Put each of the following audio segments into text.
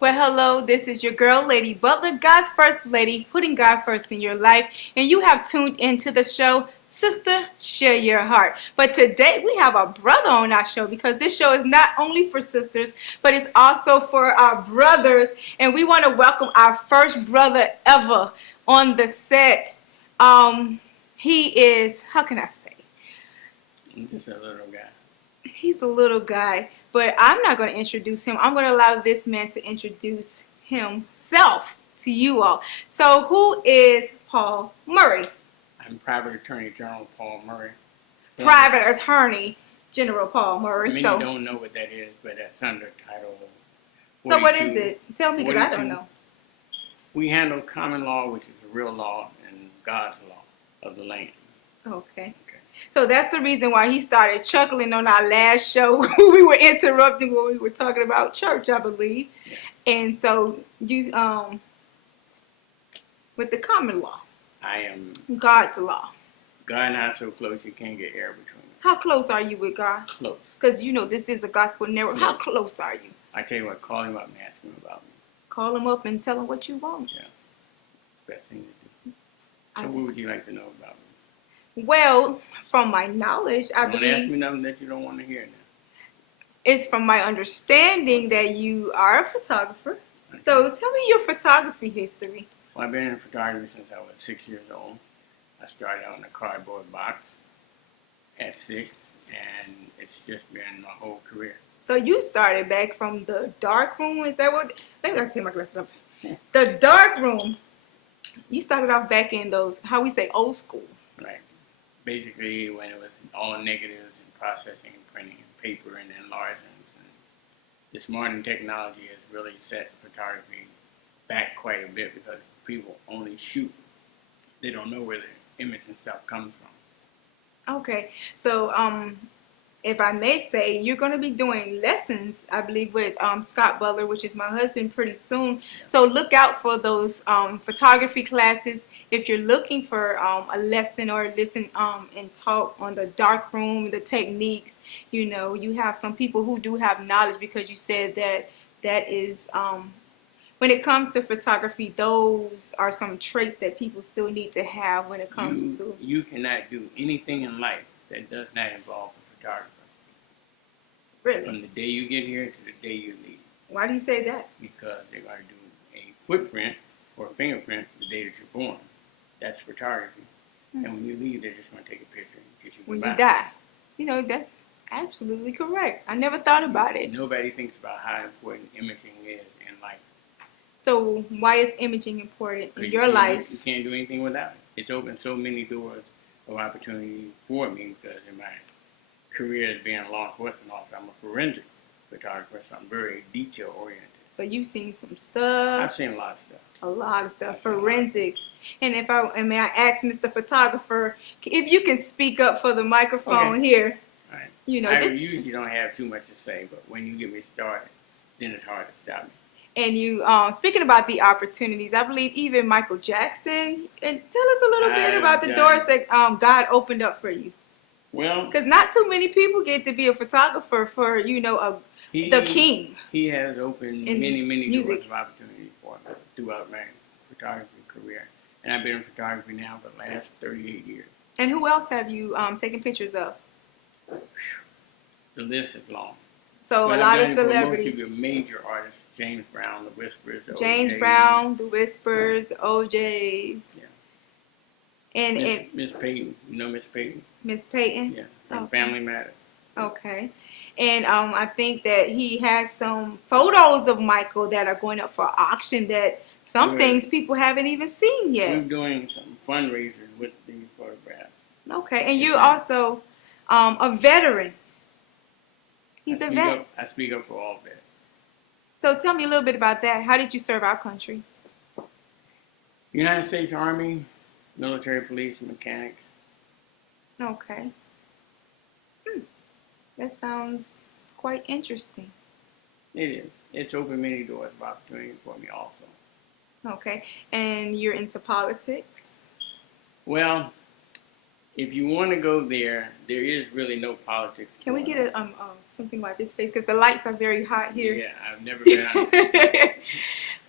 Well, hello, this is your girl, Lady Butler, God's First Lady, putting God first in your life. And you have tuned into the show, Sister, Share Your Heart. But today we have a brother on our show because this show is not only for sisters, but it's also for our brothers. And we want to welcome our first brother ever on the set. He is, how can I say? He's a little guy. He's a little guy, but I'm not going to introduce him. I'm going to allow this man to introduce himself to you all. So who is Paul Murray? I'm Private Attorney General Paul Murray. Private Attorney General Paul Murray. Many So, don't know what that is, but that's under Title 42. so what is it? Tell me, because I don't know. We handle common law, which is the real law, and God's law of the land. Okay. So that's the reason why he started chuckling on our last show. We were interrupting when we were talking about church, I believe. Yeah. And so you, with the common law, I am. God's law. God and I are so close you can't get air between us. How close are you with God? Close. Because you know this is a gospel network. Yeah. How close are you? I tell you what, call him up and ask him about me. Call him up and tell him what you want. Yeah. Best thing to do. So what would you like to know about me? Well, from my knowledge, I Don't ask believe me nothing that you don't want to hear now. it's from my understanding that you are a photographer. Okay. So tell me your photography history. Well, I've been in photography since I was 6 years old. I started out in a cardboard box at 6, and it's just been my whole career. So you started back from the dark room. Is that what? Let me take my glasses up. Yeah. The dark room. You started off back in those, how we say, old school. Right. Basically, when it was all negatives and processing and printing and paper and enlargements. And this modern technology has really set photography back quite a bit because people only shoot. They don't know where the image and stuff comes from. Okay. So, if I may say, you're going to be doing lessons, I believe, with Scott Butler, which is my husband, pretty soon. Yeah. So look out for those photography classes. If you're looking for a lesson or listen and talk on the dark room, the techniques, you know, you have some people who do have knowledge because you said that is, when it comes to photography, those are some traits that people still need to have when it comes to. You cannot do anything in life that does not involve a photographer. Really? From the day you get here to the day you leave. Why do you say that? Because they're going to do a footprint or a fingerprint the day that you're born. That's photography. Mm-hmm. And when you leave, they're just going to take a picture and get you When goodbye. you die. You know, that's absolutely correct. I never thought about it. Nobody thinks about how important imaging is in life. So why is imaging important in your You life? You can't do anything without it. It's opened so many doors of opportunity for me because in my career as being a law enforcement officer, I'm a forensic photographer, so I'm very detail oriented. So you've seen some stuff. I've seen a lot of stuff. A lot of stuff. Forensic. And may I ask Mr. Photographer, if you can speak up for the microphone Okay. here. All right. You know, I this, usually don't have too much to say, but when you get me started, then it's hard to stop me. and you speaking about the opportunities, I believe even Michael Jackson. And tell us a little bit about the doors that God opened up for you. Well, Because not too many people get to be a photographer for, you know, the king. He has opened in many music. doors of opportunity for me throughout my photography career. And I've been in photography now for the last 38 years. And who else have you taken pictures of? The list is long. So But a lot I've of done it for celebrities. most of your major artists, James Brown, the Whispers, the James OJs, Brown, the Whispers, the OJs. Yeah. And Miss Payton. You know Miss Payton? Miss Payton. Yeah. From Okay. Family Matters. Okay. And I think that he has some photos of Michael that are going up for auction that some Good. things people haven't even seen We're yet. doing some fundraisers with these photographs. Okay. And you're also a veteran. He's a vet. I speak up for all vets. So tell me a little bit about that. How did you serve our country? United States Army, military police, mechanics. Okay. That sounds quite interesting. It is. It's opened many doors of opportunity for me also. Okay. And you're into politics? Well, if you want to go there, there is really no politics. Can we going get on. something like this face because the lights are very hot here. Yeah, I've never been on it.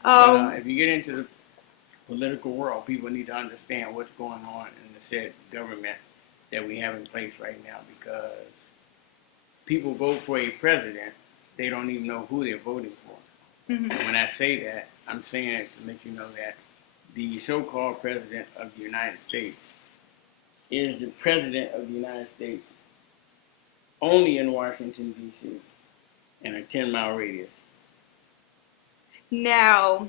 But if you get into the political world, people need to understand what's going on in the said government that we have in place right now, because people vote for a president, they don't even know who they're voting for. Mhm. And when I say that, I'm saying it to let you know that the so-called president of the United States is the president of the United States only in Washington, D.C., in a 10-mile radius, Now,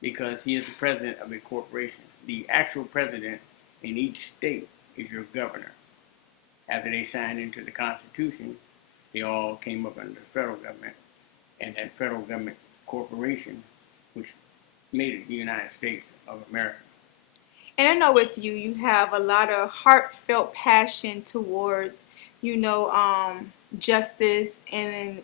because he is the president of a corporation. The actual president in each state is your governor. After they signed into the Constitution, they all came up under the federal government, and that federal government corporation, which made it the United States of America. and I know with you, you have a lot of heartfelt passion towards, justice and,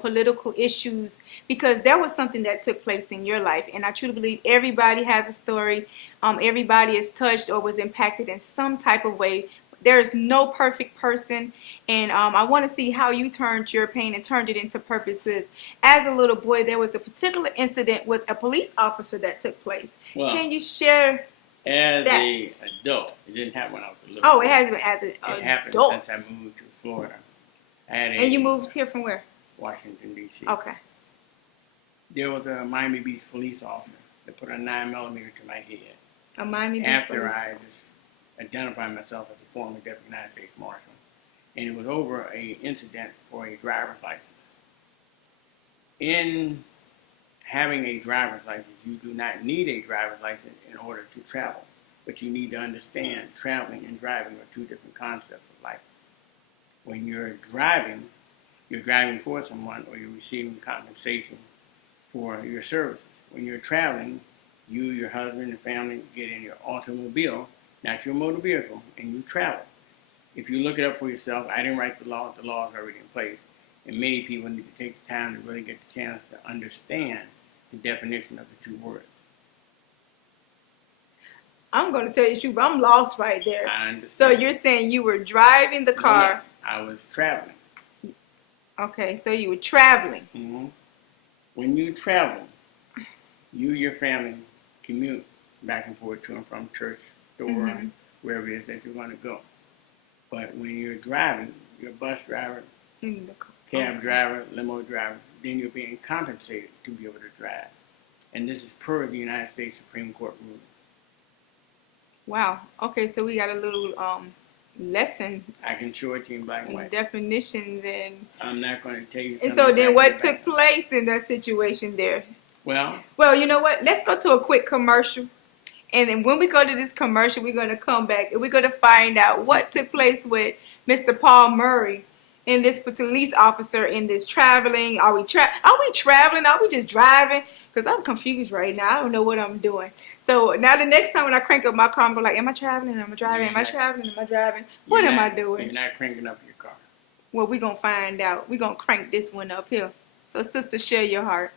political issues, because there was something that took place in your life. And I truly believe everybody has a story. Everybody is touched or was impacted in some type of way. There is no perfect person. And I want to see how you turned your pain and turned it into purposes. As a little boy, there was a particular incident with a police officer that took place. Well, Can you share as that? an adult, it didn't happen when I was a little Oh, boy. it has been as an It happened adult. since I moved to Florida. I had And you moved here from where? Washington, D.C. Okay. There was a Miami Beach police officer that put a 9mm to my head A Miami Beach after police. I just identified myself as a former Deputy United States Marshal. And it was over an incident for a driver's license. In having a driver's license, you do not need a driver's license in order to travel. But you need to understand traveling and driving are two different concepts of life. When you're driving for someone, or you're receiving compensation for your services. When you're traveling, you, your husband, and family get in your automobile, not your motor vehicle, and you travel. If you look it up for yourself, I didn't write the law is already in place. And many people need to take the time to really get the chance to understand the definition of the two words. I'm going to tell you the truth, but I'm lost right there. I understand. So you're saying you were driving the car. No, I was traveling. Okay, so you were traveling. Mm-hmm. When you travel, you, your family, commute back and forth to and from church, store, wherever it is that you're going to go. But when you're driving, you're a bus driver, In the car. cab driver, limo driver, then you're being compensated to be able to drive. And this is per the United States Supreme Court ruling. Wow. Okay, so we got a little lesson I can show it to you in black and and white. definitions and I'm not going to tell you and something. so then like what that took right now. place in that situation there? Well, you know what? Let's go to a quick commercial. And then when we go to this commercial, we're going to come back and we're going to find out what took place with Mr. Paul Murray and this police officer in this traveling. Are we traveling? Are we just driving? Because I'm confused right now. I don't know what I'm doing. So now the next time when I crank up my car, I'm going like, am I traveling? Am I driving? Am I traveling? Am I driving? What am I doing? You're not cranking up your car. Well, we're going to find out. We're going to crank this one up here. So, sister, share your heart.